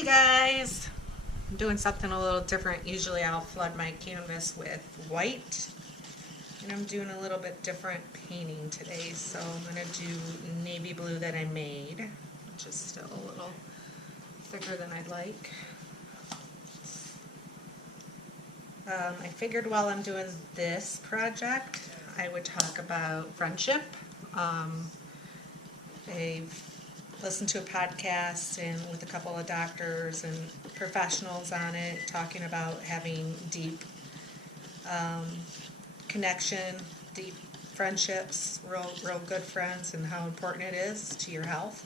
Hey guys! I'm doing something a little different. Usually I'll flood my canvas with white, and I'm doing a little bit different painting today. So I'm going to do navy blue that I made, which is still a little thicker than I'd like. I figured while I'm doing this project, I would talk about friendship. I've listened to a podcast and with a couple of doctors and professionals on it, talking about having deep connection, deep friendships, real good friends, and how important it is to your health.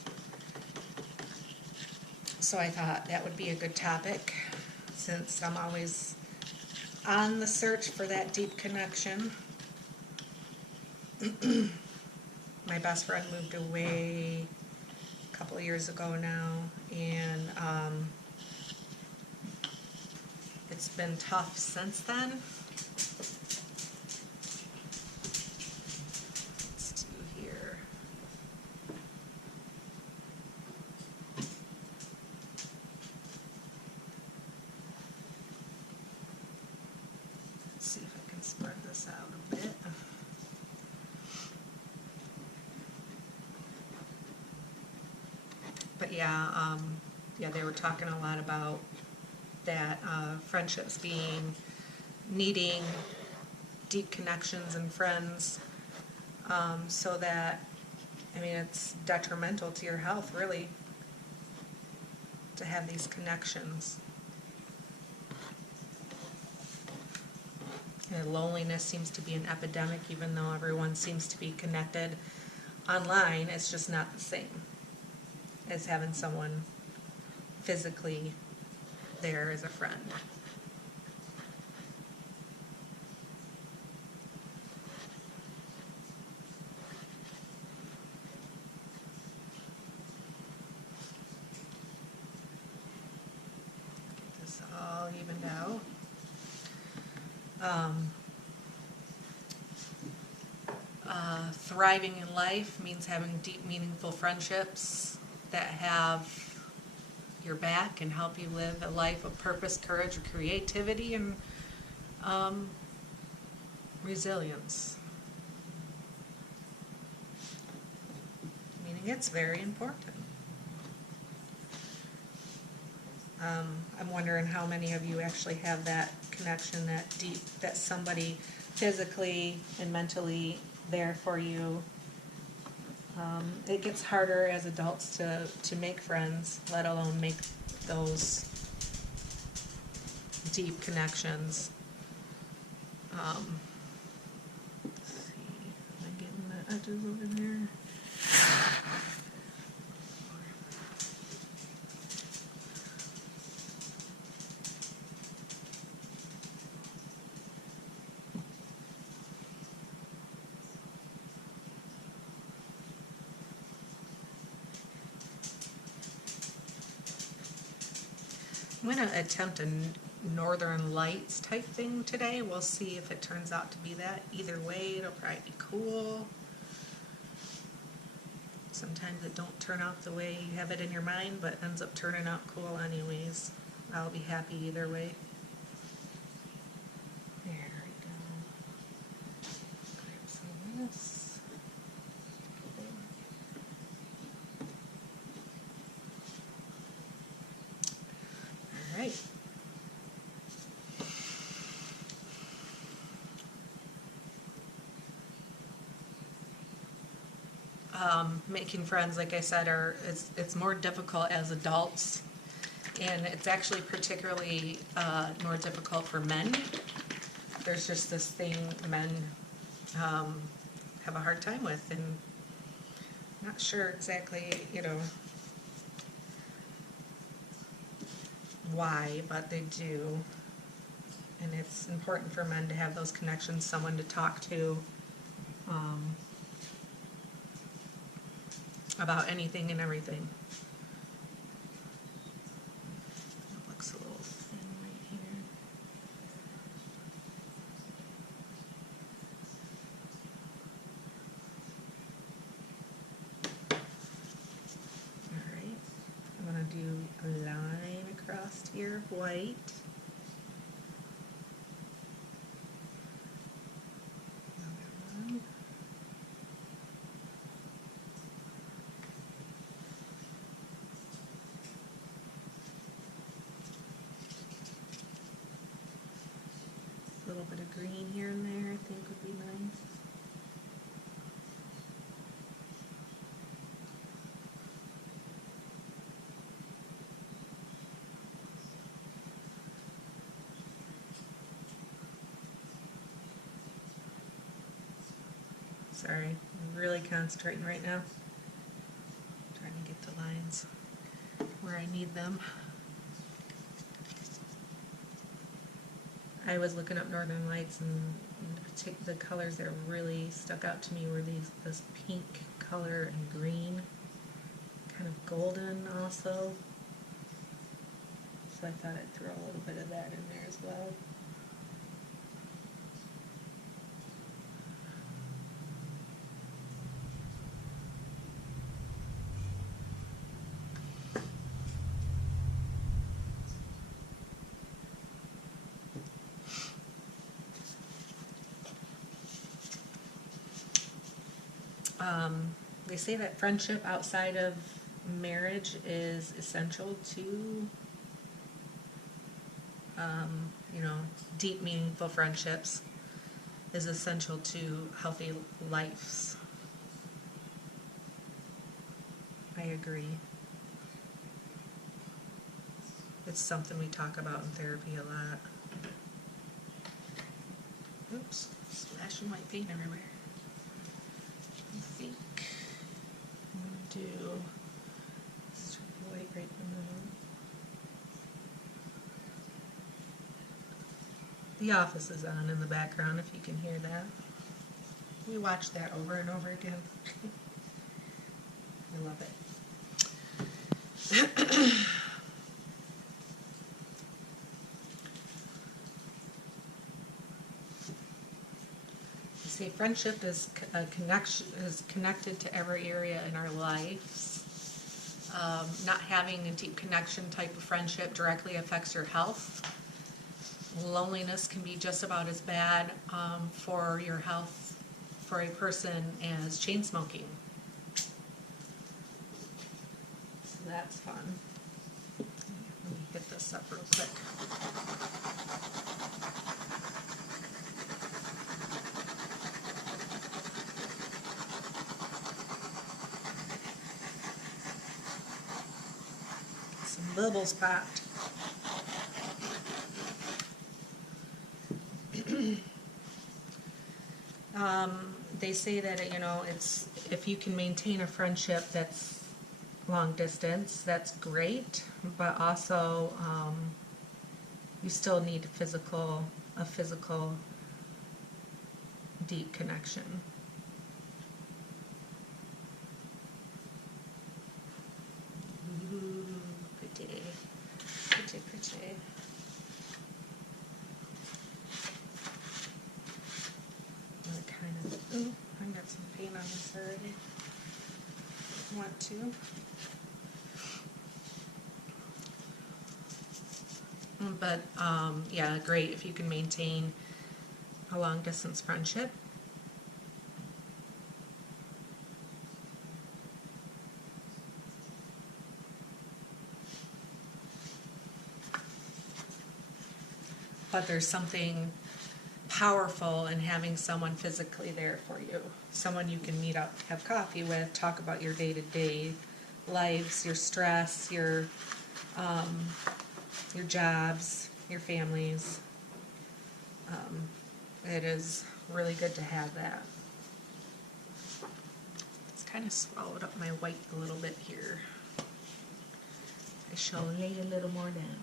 So I thought that would be a good topic, since I'm always on the search for that deep connection. My best friend moved away a couple of years ago now, and it's been tough since then. Let's do here. Let's see if I can spread this out a bit. But yeah, they were talking a lot about that friendships needing deep connections and friends, so that, it's detrimental to your health, really, to have these connections. And loneliness seems to be an epidemic, even though everyone seems to be connected online. It's just not the same as having someone physically there as a friend. Get this all evened out. Thriving in life means having deep, meaningful friendships that have your back and help you live a life of purpose, courage, creativity, and resilience. Meaning it's very important. I'm wondering how many of you actually have that connection, that deep, that somebody physically and mentally there for you. It gets harder as adults to make friends, let alone make those deep connections. Let's see, am I getting the edges over there? I'm going to attempt a Northern Lights type thing today. We'll see if it turns out to be that. Either way, it'll probably be cool. Sometimes it don't turn out the way you have it in your mind, but ends up turning out cool anyways. I'll be happy either way. There we go. Grab some of this. All right. Making friends, like I said, it's more difficult as adults, and it's actually particularly more difficult for men. There's just this thing men have a hard time with, and I'm not sure exactly, why, but they do. And it's important for men to have those connections, someone to talk to about anything and everything. It looks a little thin right here. All right, I'm gonna do a line crossed here, white. Another one. A little bit of green here and there, I think would be nice. Sorry, I'm really concentrating right now. Trying to get the lines where I need them. I was looking up Northern Lights, and the colors that really stuck out to me were this pink color and green, kind of golden also. So I thought I'd throw a little bit of that in there as well. They say that friendship outside of marriage is essential to, you know, deep, meaningful friendships is essential to healthy lives. I agree. It's something we talk about in therapy a lot. Oops, splashing white paint everywhere. I think I'm going to do strip the white right in the middle. The Office is on in the background if you can hear that. We watch that over and over again. I love it. Say friendship is a connection, is connected to every area in our lives. Not having a deep connection type of friendship directly affects your health. Loneliness can be just about as bad for your health for a person as chain smoking. So that's fun. Let me hit this up real quick. Bubbles popped. They say that, you know, it's if you can maintain a friendship that's long distance, that's great, but also you still need a physical deep connection. Pretty. Ooh, I got some paint on this already. Want to. But yeah, great if you can maintain a long distance friendship. But there's something powerful in having someone physically there for you. Someone you can meet up, have coffee with, talk about your day-to-day lives, your stress, your jobs, your families. It is really good to have that. It's kind of swallowed up my white a little bit here. I shall lay a little more down.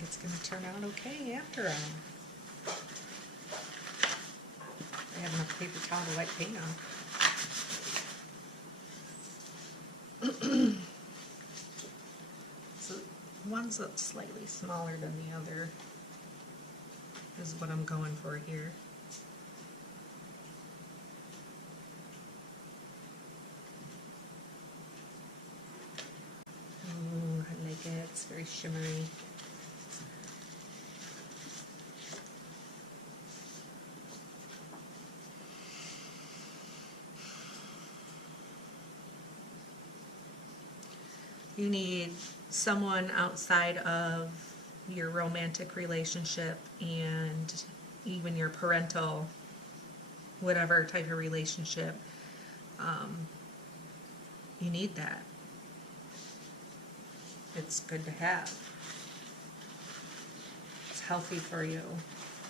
It's going to turn out okay after all. I have enough paper towel to wipe paint on. So one's that's slightly smaller than the other is what I'm going for here. Ooh, I like it. It's very shimmery. You need someone outside of your romantic relationship and even your parental, whatever type of relationship. You need that. It's good to have. It's healthy for you.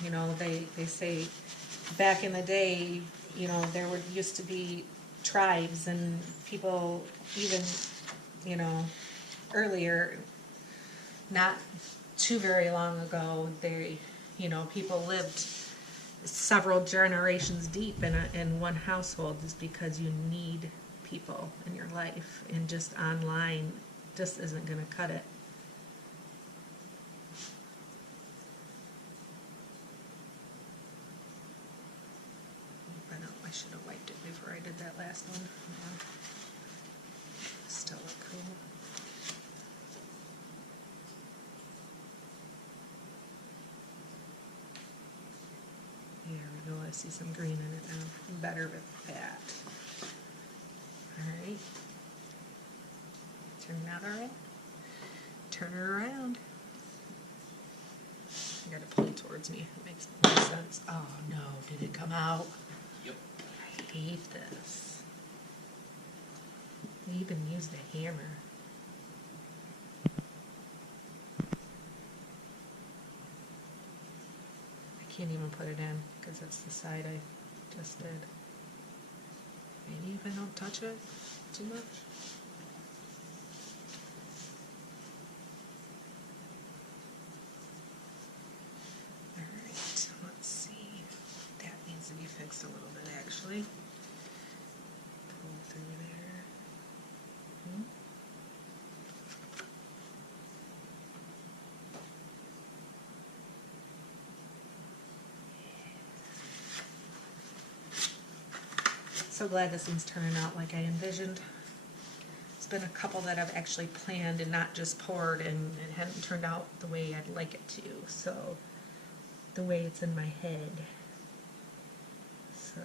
You know, they say back in the day, you know, there used to be tribes and people even, you know, earlier, not too very long ago, you know, people lived several generations deep in one household just because you need people in your life, and just online just isn't going to cut it. I should have wiped it before I did that last one. Yeah. Still look cool. There we go. I see some green in it now. Better with that. Alright. Turn that around. Turn her around. I gotta pull it towards me. It makes more sense. Oh no, did it come out? Yep. I hate this. I even use the hammer. I can't even put it in because it's the side I just did. Maybe if I don't touch it too much. Alright, let's see. That needs to be fixed a little bit actually. Pull through there. So glad this one's turning out like I envisioned. It's been a couple that I've actually planned and not just poured, and it hadn't turned out the way I'd like it to. So, the way it's in my head. So,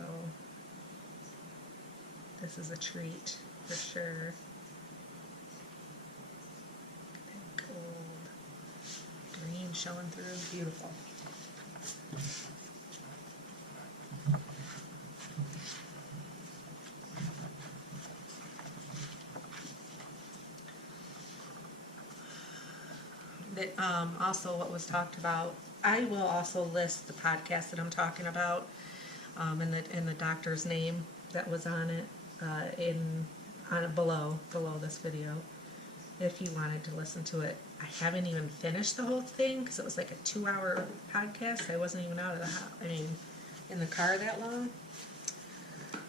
this is a treat for sure. That gold green showing through, beautiful. That also what was talked about. I will also list the podcast that I'm talking about, and the doctor's name that was on it below this video, if you wanted to listen to it. I haven't even finished the whole thing because it was like a 2-hour podcast. I wasn't even out of the house. I mean, in the car that long.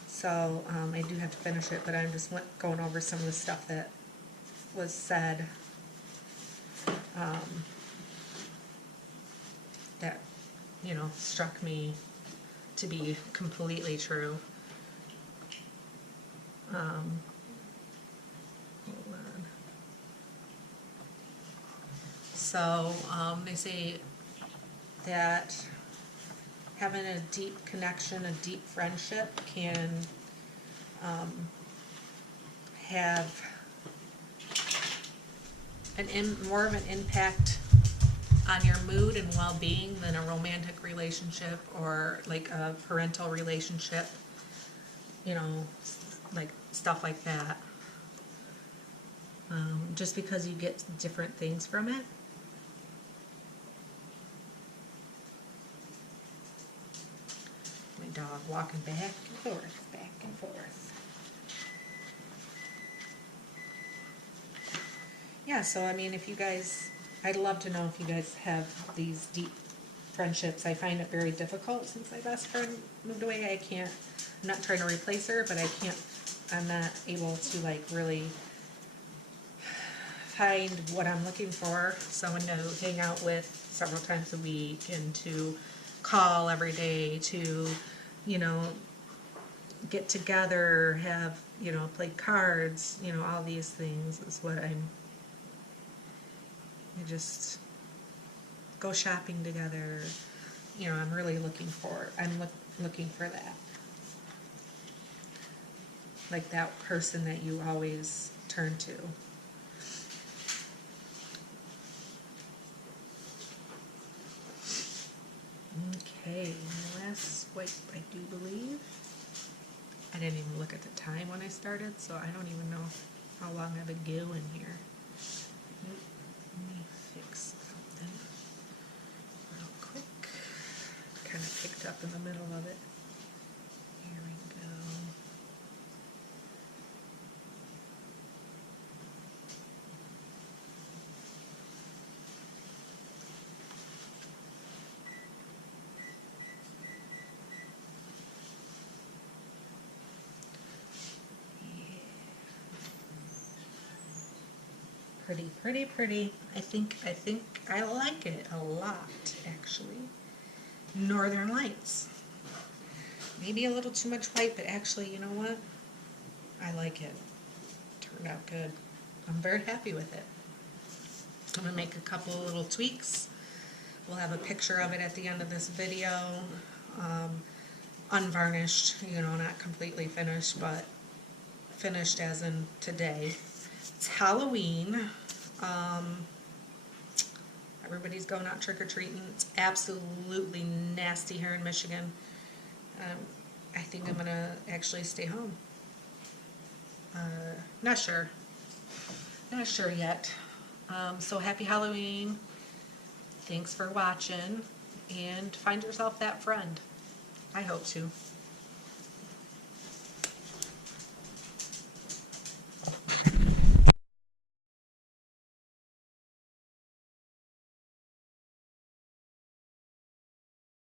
So I do have to finish it, but I'm just going over some of the stuff that was said. That, you know, struck me to be completely true. Hold on. So, they say that having a deep connection, a deep friendship can have more of an impact on your mood and well-being than a romantic relationship or like a parental relationship, you know, like stuff like that. Just because you get different things from it. My dog walking back and forth, back and forth. Yeah, so I mean, if you guys, I'd love to know if you guys have these deep friendships. I find it very difficult since my best friend moved away. I'm not trying to replace her, but I'm not able to like really find what I'm looking for. Someone to hang out with several times a week and to call every day, to, you know, get together, have, you know, play cards, you know, all these things is what I just go shopping together. You know, I'm really looking for, looking for that. Like that person that you always turn to. Okay, my last swipe, I do believe. I didn't even look at the time when I started, so I don't even know how long I've been going here. Let me fix something real quick. Kind of picked up in the middle of it. Here we go. Pretty, pretty, pretty. I think I like it a lot, actually. Northern Lights. Maybe a little too much white, but actually, you know what? I like it. Turned out good. I'm very happy with it. I'm gonna make a couple little tweaks. We'll have a picture of it at the end of this video. Unvarnished, you know, not completely finished, but finished as in today. It's Halloween. Everybody's going out trick-or-treating. It's absolutely nasty here in Michigan. I think I'm gonna actually stay home. Not sure. Not sure yet. So happy Halloween. Thanks for watching, and find yourself that friend. I hope to.